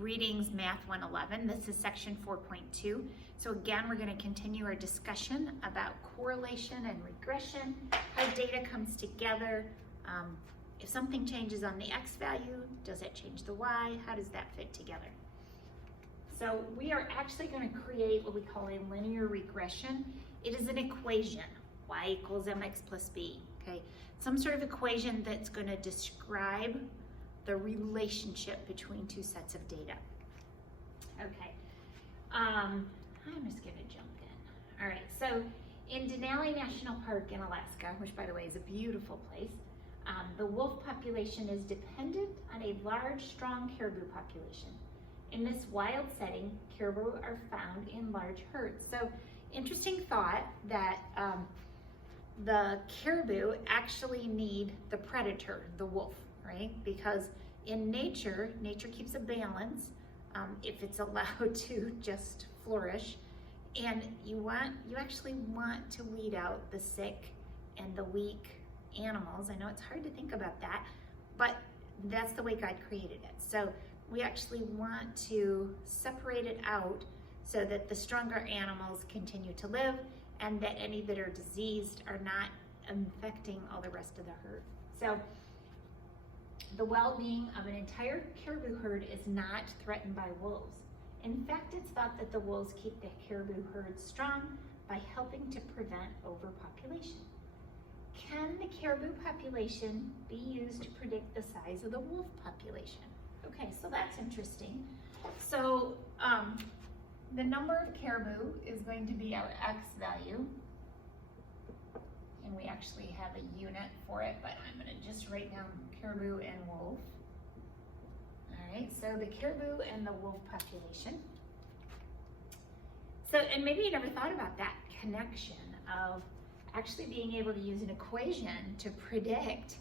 Greetings, Math 111. This is section 4.2. So again, we're going to continue our discussion about correlation and regression, how data comes together. If something changes on the x value, does it change the y? How does that fit together? So we are actually going to create what we call a linear regression. It is an equation, y equals mx plus b, okay? Some sort of equation that's going to describe the relationship between two sets of data. Okay, I'm just going to jump in. All right, so in Denali National Park in Alaska, which by the way is a beautiful place, the wolf population is dependent on a large, strong caribou population. In this wild setting, caribou are found in large herds. So interesting thought that the caribou actually need the predator, the wolf, right? Because in nature keeps a balance if it's allowed to just flourish. And you actually want to weed out the sick and the weak animals. I know it's hard to think about that, but that's the way God created it. So we actually want to separate it out so that the stronger animals continue to live and that any that are diseased are not infecting all the rest of the herd. So the well-being of an entire caribou herd is not threatened by wolves. In fact, it's thought that the wolves keep the caribou herd strong by helping to prevent overpopulation. Can the caribou population be used to predict the size of the wolf population? Okay, so that's interesting. So the number of caribou is going to be our x value. And we actually have a unit for it, but I'm going to just write down caribou and wolf. All right, so the caribou and the wolf population. So, and maybe you never thought about that connection of actually being able to use an equation to predict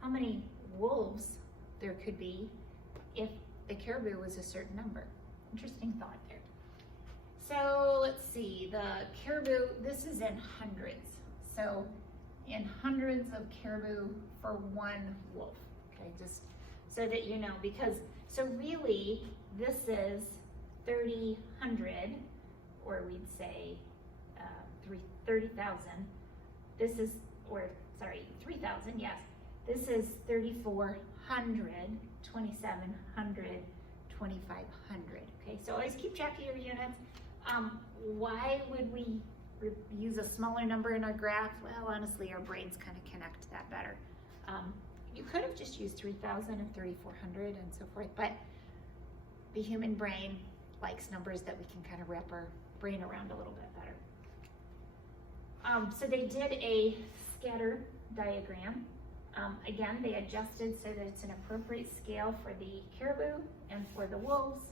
how many wolves there could be if the caribou was a certain number. Interesting thought there. So let's see, the caribou, this is in hundreds. So in hundreds of caribou for one wolf, okay, just so that you know, because, so really this is 3,000, or we'd say 30,000. This is, or sorry, 3,000, yes. This is 3,400, 2,700, 2,500, okay? So always keep track of your units. Why would we use a smaller number in our graph? Well, honestly, our brains kind of connect that better. You could have just used 3,000 and 3,400 and so forth, but the human brain likes numbers that we can kind of wrap our brain around a little bit better. So they did a scatter diagram. Again, they adjusted so that it's an appropriate scale for the caribou and for the wolves.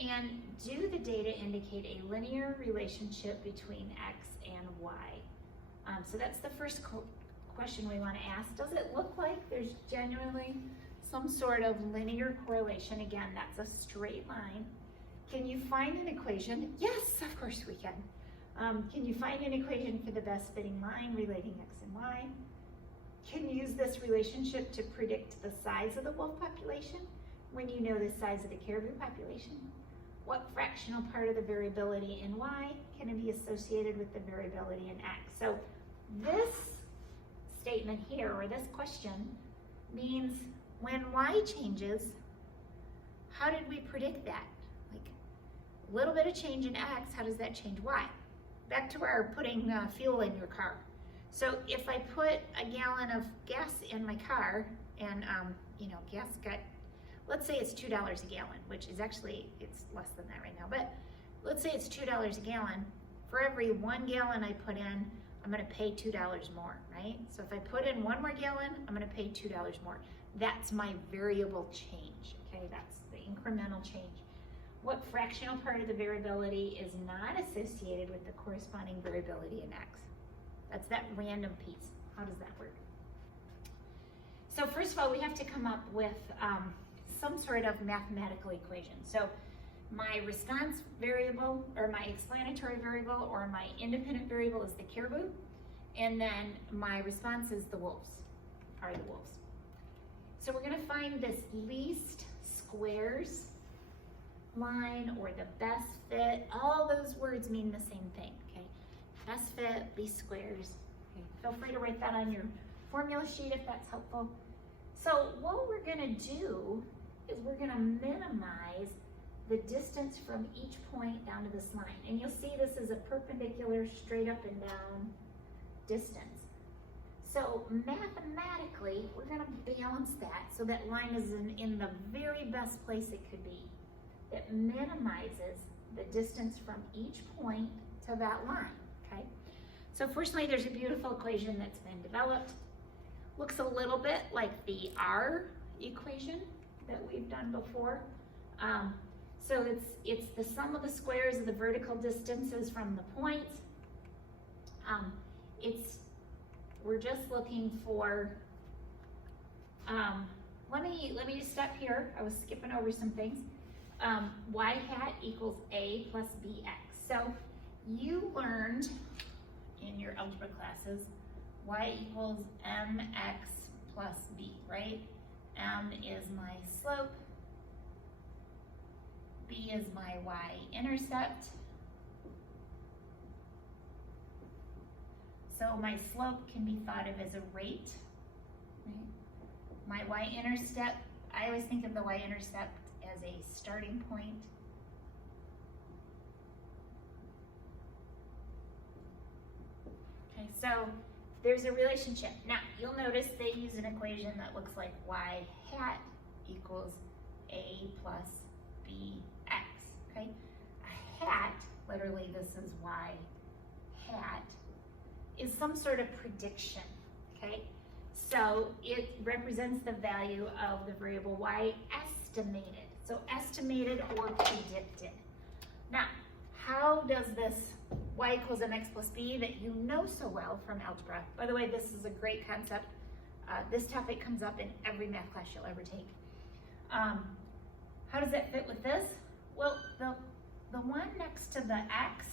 And do the data indicate a linear relationship between x and y? So that's the first question we want to ask. Does it look like there's genuinely some sort of linear correlation? Again, that's a straight line. Can you find an equation? Yes, of course we can. Can you find an equation for the best fitting line relating x and y? Can you use this relationship to predict the size of the wolf population when you know the size of the caribou population? What fractional part of the variability in y can it be associated with the variability in x? So this statement here, or this question, means when y changes, how did we predict that? Like a little bit of change in x, how does that change y? Back to our putting fuel in your car. So if I put a gallon of gas in my car and gas got, let's say it's $2 a gallon, which is actually, it's less than that right now, but let's say it's $2 a gallon. For every 1 gallon I put in, I'm gonna pay $2 more, right? So if I put in 1 more gallon, I'm gonna pay $2 more. That's my variable change, okay? That's the incremental change. What fractional part of the variability is not associated with the corresponding variability in x? That's that random piece. How does that work? So first of all, we have to come up with some sort of mathematical equation. So my response variable, or my explanatory variable, or my independent variable is the caribou, and then my response is the wolves, are the wolves. So we're gonna find this least squares line or the best fit, all those words mean the same thing, okay? Best fit, least squares. Okay. Feel free to write that on your formula sheet if that's helpful. So what we're gonna do is we're gonna minimize the distance from each point down to this line. And you'll see this is a perpendicular straight up and down distance. So mathematically, we're gonna balance that so that line is in the very best place it could be. It minimizes the distance from each point to that line, okay? So fortunately, there's a beautiful equation that's been developed. Looks a little bit like the R equation that we've done before. So it's the sum of the squares of the vertical distances from the points. We're just looking for, let me just stop here. I was skipping over some things. Y hat equals A plus BX. So you learned in your algebra classes, Y equals MX plus B, right? M is my slope, B is my y-intercept. So my slope can be thought of as a rate, right? My y-intercept, I always think of the y-intercept as a starting point. Okay, so there's a relationship. Now, you'll notice they use an equation that looks like y hat equals A plus BX, okay? A hat, literally this is y hat, is some sort of prediction, okay? So it represents the value of the variable y estimated. So estimated or predicted. Now, how does this y equals mx plus b that you know so well from algebra? By the way, this is a great concept. This topic comes up in every math class you'll ever take. How does that fit with this? Well, the one next to the x,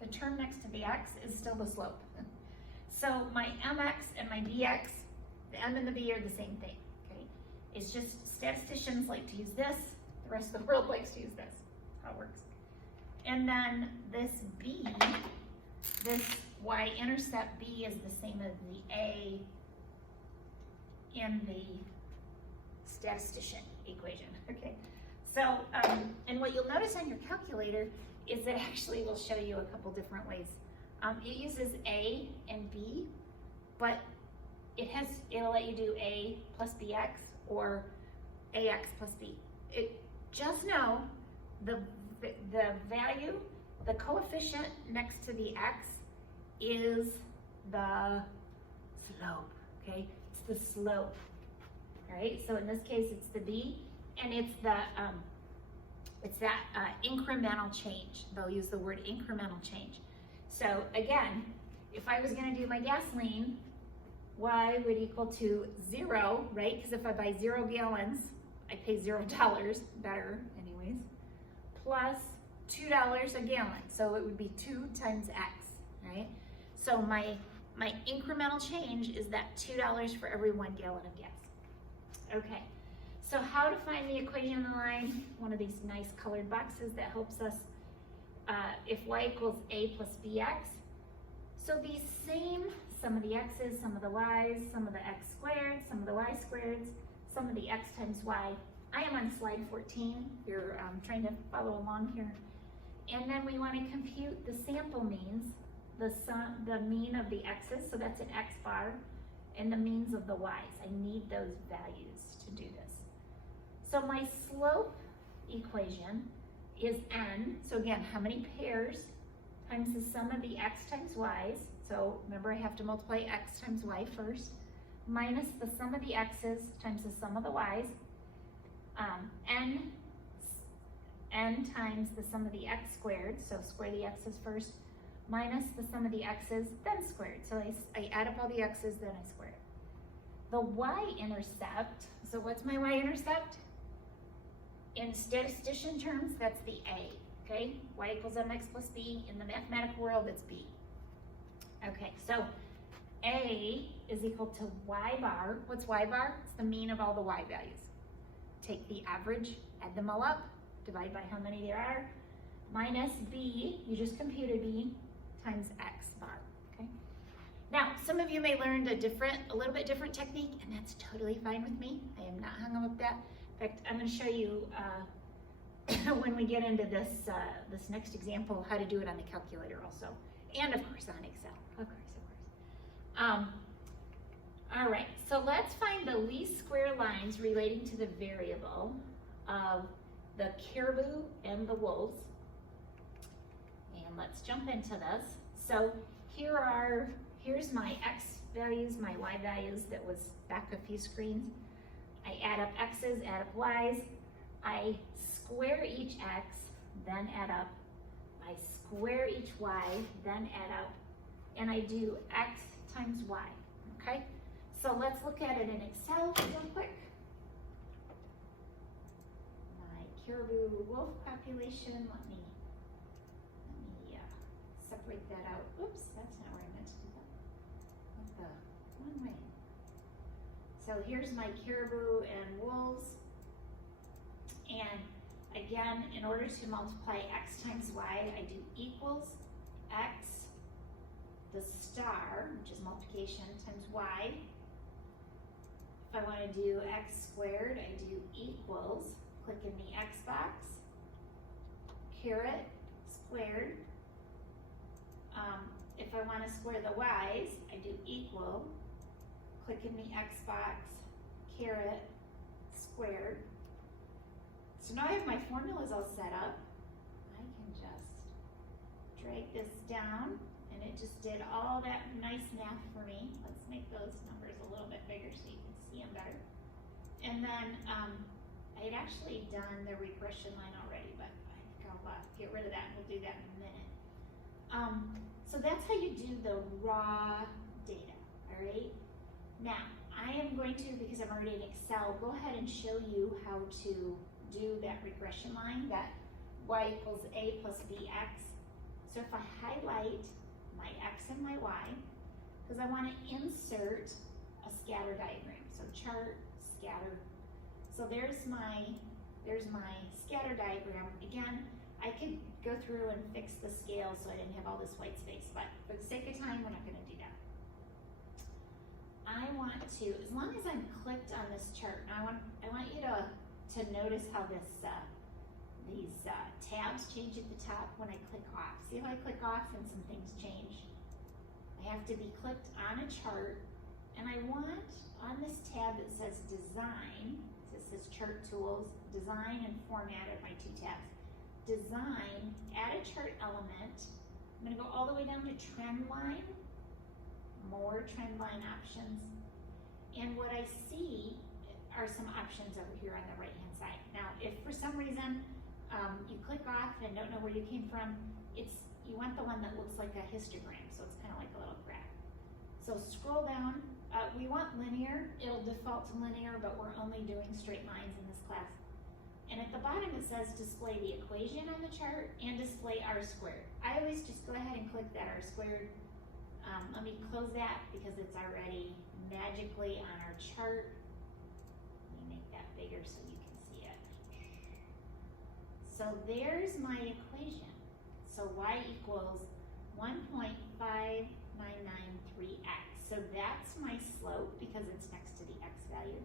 the term next to the x is still the slope. So my mx and my bx, the m and the b are the same thing, okay? It's just statisticians like to use this, the rest of the world likes to use this. That's how it works. And then this b, this y-intercept b is the same as the a in the statistician equation, okay? So, and what you'll notice on your calculator is it actually will show you a couple different ways. It uses a and b, but it'll let you do a plus bx or ax plus b. Just know the value, the coefficient next to the x is the slope, okay? It's the slope, all right? So in this case, it's the b, and it's that incremental change. They'll use the word incremental change. So again, if I was gonna do my gasoline, y would equal to 0, right? Because if I buy 0 gallons, I pay $0, better anyways, plus $2 a gallon. So it would be 2 times x, right? So my incremental change is that $2 for every 1 gallon of gas. Okay, so how to find the equation in the line? One of these nice colored boxes that helps us if y equals a plus bx. So these same, sum of the x's, sum of the y's, sum of the x squared, sum of the y squareds, sum of the x times y. I am on slide 14. You're trying to follow along here. And then we want to compute the sample means, the mean of the x's, so that's an x bar, and the means of the y's. I need those values to do this. So my slope equation is n, so again, how many pairs times the sum of the x times y's, so remember I have to multiply x times y first, minus the sum of the x's times the sum of the y's, n times the sum of the x squared, so square the x's first, minus the sum of the x's, then squared. So I add up all the x's, then I square it. The y-intercept, so what's my y-intercept? In statistician terms, that's the a, okay? Y equals mx plus b. In the mathematical world, it's b. Okay, so a is equal to y bar. What's y bar? It's the mean of all the y values. take the average, add them all up, divide by how many there are, minus b, you just computed b, times x bar, okay? Now, some of you may learn a little bit different technique, and that's totally fine with me. I am not hung up with that. In fact, I'm gonna show you when we get into this next example, how to do it on the calculator also. And of course on Excel, of course. All right, so let's find the least square lines relating to the variable of the caribou and the wolves. And let's jump into this. So here's my x values, my y values that was back a few screens. I add up x's, add up y's. I square each x, then add up. I square each y, then add up. And I do x times y, okay? So let's look at it in Excel real quick. My caribou wolf population, let me separate that out. Oops, that's not where I meant to do that. One way. So here's my caribou and wolves. And again, in order to multiply x times y, I do equals x, the star, which is multiplication, times y. If I want to do x squared, I do equals, click in the x box, caret squared. If I want to square the y's, I do equal, click in the x box, caret squared. So now I have my formulas all set up. I can just drag this down, and it just did all that nice math for me. Let's make those numbers a little bit bigger so you can see them better. And then I had actually done the regression line already, but I think I'll get rid of that, and we'll do that in a minute. So that's how you do the raw data, all right? Now, I am going to, because I'm already in Excel, go ahead and show you how to do that regression line, that y equals a plus bx. So if I highlight my x and my y, because I want to insert a scatter diagram. So chart, scatter. So there's my scatter diagram. Again, I could go through and fix the scale so I didn't have all this white space, but for the sake of time, we're not going to do that. I want to, as long as I'm clicked on this chart, now I want you to notice how these tabs change at the top when I click off. See if I click off and some things change. I have to be clicked on a chart, and I want on this tab that says design, this says chart tools, design and format are my two tabs. Design, add a chart element. I'm going to go all the way down to trend line, more trend line options. And what I see are some options over here on the right hand side. Now, if for some reason you click off and don't know where you came from, you want the one that looks like a histogram, so it's kind of like a little graph. So scroll down. We want linear. It'll default to linear, but we're only doing straight lines in this class. And at the bottom it says display the equation on the chart and display r squared. I always just go ahead and click that r squared. Let me close that because it's already magically on our chart. Let me make that bigger so you can see it. So there's my equation. So y equals 1.5993x. So that's my slope because it's next to the x value,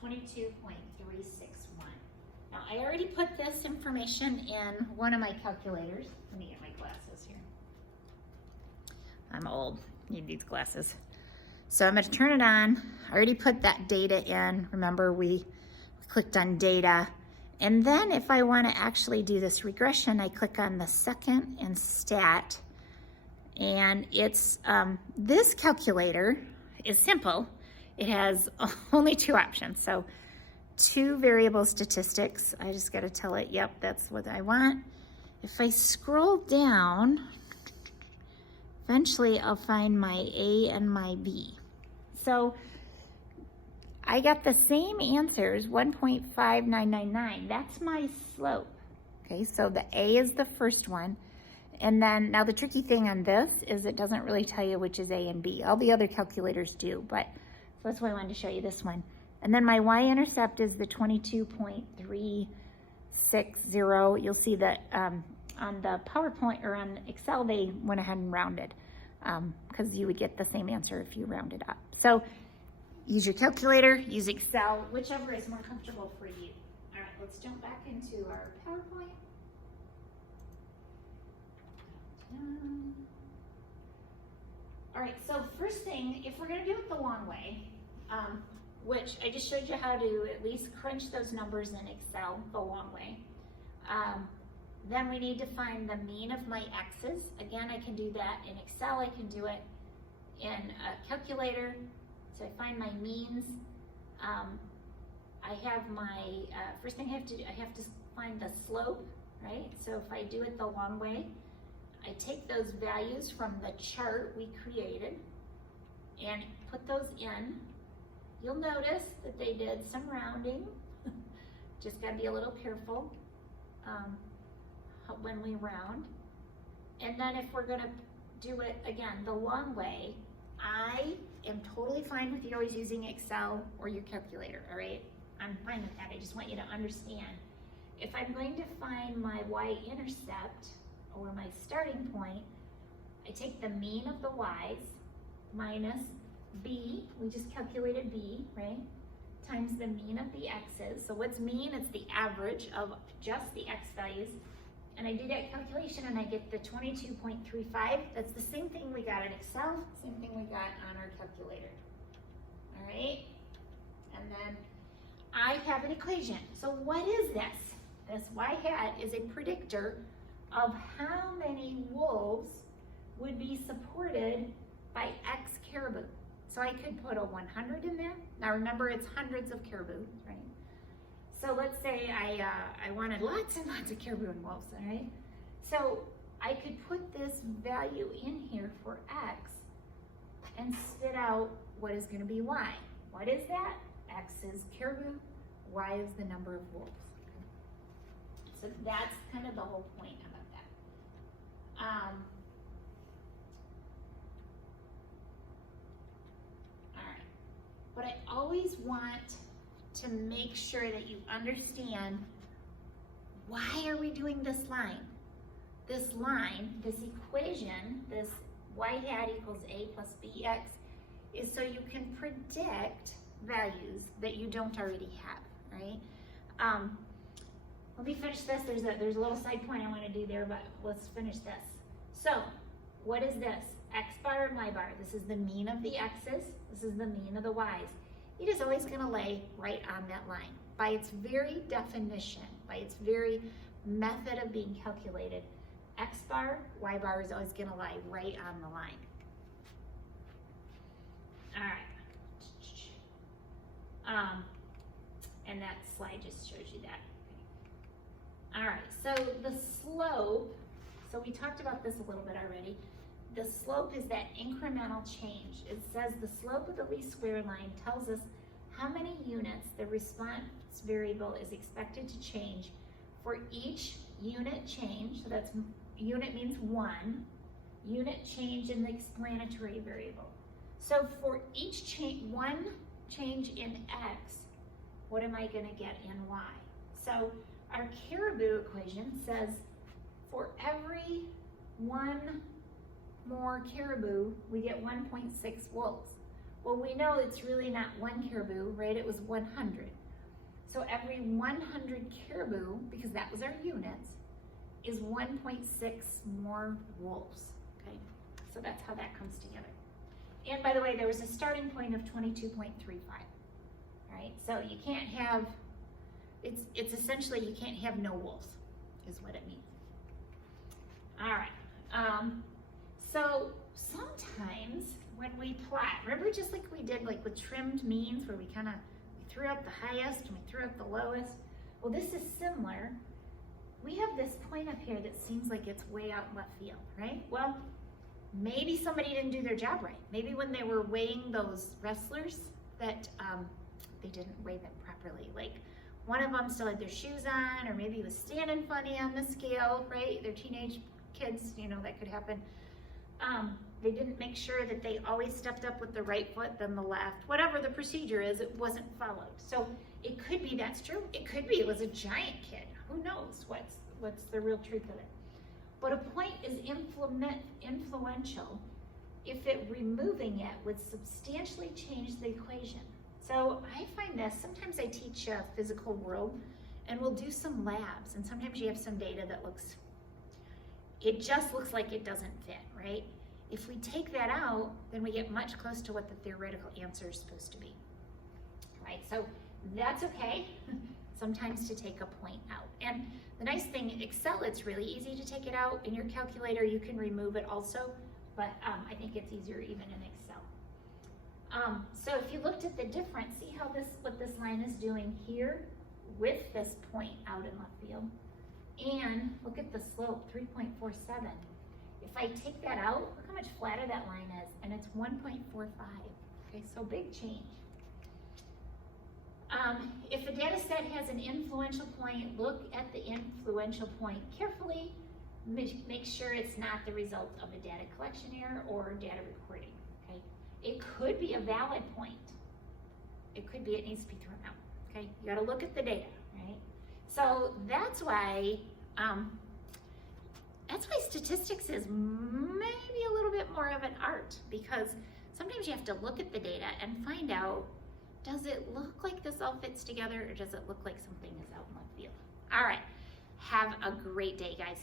22.361. Now, I already put this information in one of my calculators. Let me get my glasses here. I'm old, need these glasses. So I'm gonna turn it on. I already put that data in. Remember, we clicked on data. And then if I wanna actually do this regression, I click on the second and stat. And it's, this calculator is simple. It has only two options. So two variable statistics. I just got to tell it, yep, that's what I want. If I scroll down, eventually I'll find my A and my B. So I got the same answers, 1.5999. That's my slope. Okay, so the A is the first one. And then, now the tricky thing on this is it doesn't really tell you which is A and B. All the other calculators do, but so that's why I wanted to show you this one. And then my y-intercept is the 22.360. You'll see that on the PowerPoint or on Excel, they went ahead and rounded because you would get the same answer if you rounded up. So use your calculator, use Excel, whichever is more comfortable for you. All right, let's jump back into our PowerPoint. All right, so first thing, if we're gonna do it the long way, which I just showed you how to at least crunch those numbers in Excel the long way, then we need to find the mean of my x's. Again, I can do that in Excel, I can do it in a calculator. So I find my means. I have my, first thing I have to find the slope, right? So if I do it the long way, I take those values from the chart we created and put those in. You'll notice that they did some rounding. Just gotta be a little careful when we round. And then if we're gonna do it again the long way, I am totally fine with you always using Excel or your calculator, all right? I'm fine with that. I just want you to understand. If I'm going to find my y-intercept or my starting point, I take the mean of the y's minus b, we just calculated b, right? Times the mean of the x's. So what's mean? It's the average of just the x values. And I do that calculation and I get the 22.35. That's the same thing we got in Excel, same thing we got on our calculator. All right? And then I have an equation. So what is this? This y hat is a predictor of how many wolves would be supported by X caribou. So I could put a 100 in there. Now remember, it's hundreds of caribou, right? So let's say I wanted lots and lots of caribou and wolves, all right? So I could put this value in here for X and spit out what is gonna be Y. What is that? X is caribou, Y is the number of wolves. So that's kind of the whole point about that. All right, but I always want to make sure that you understand, why are we doing this line? This line, this equation, this y hat equals a plus bx, is so you can predict values that you don't already have, right? Let me finish this. There's a little side point I want to do there, but let's finish this. So, what is this? X bar and y bar. This is the mean of the x's. This is the mean of the y's. It is always going to lay right on that line. By its very definition, by its very method of being calculated, X bar, Y bar is always going to lie right on the line. All right. And that slide just shows you that. All right, so the slope, so we talked about this a little bit already. The slope is that incremental change. It says the slope of the least square line tells us how many units the response variable is expected to change for each unit change. So that's, unit means one, unit change in the explanatory variable. So for each one change in X, what am I gonna get in Y? So our caribou equation says for every one more caribou, we get 1.6 wolves. Well, we know it's really not one caribou, right? It was 100. So every 100 caribou, because that was our units, is 1.6 more wolves, okay? So that's how that comes together. And by the way, there was a starting point of 22.35, right? So you can't have, it's essentially you can't have no wolves, is what it means. All right. So sometimes when we plot, remember just like we did like with trimmed means where we threw out the highest and we threw out the lowest? Well, this is similar. We have this point up here that seems like it's way out in left field, right? Well, maybe somebody didn't do their job right. Maybe when they were weighing those wrestlers that they didn't weigh them properly. Like one of them still had their shoes on, or maybe he was standing funny on the scale, right? They're teenage kids, you know, that could happen. they didn't make sure that they always stepped up with the right foot, then the left. Whatever the procedure is, it wasn't followed. So it could be that's true. It could be it was a giant kid. Who knows what's the real truth of it. But a point is influential if removing it would substantially change the equation. So I find this, sometimes I teach a physical world and we'll do some labs, and sometimes you have some data that it just looks like it doesn't fit, right? If we take that out, then we get much close to what the theoretical answer is supposed to be, right? So that's okay, sometimes to take a point out. And the nice thing, Excel, it's really easy to take it out. In your calculator, you can remove it also, but I think it's easier even in Excel. So if you looked at the difference, see how what this line is doing here with this point out in left field, and look at the slope, 3.47. If I take that out, look how much flatter that line is, and it's 1.45. Okay, so big change. If a data set has an influential point, look at the influential point carefully. Make sure it's not the result of a data collection error or data recording. Okay, it could be a valid point. It could be it needs to be thrown out. Okay, you got to look at the data, right? So that's why statistics is maybe a little bit more of an art, because sometimes you have to look at the data and find out, does it look like this all fits together, or does it look like something is out in left field? All right, have a great day, guys.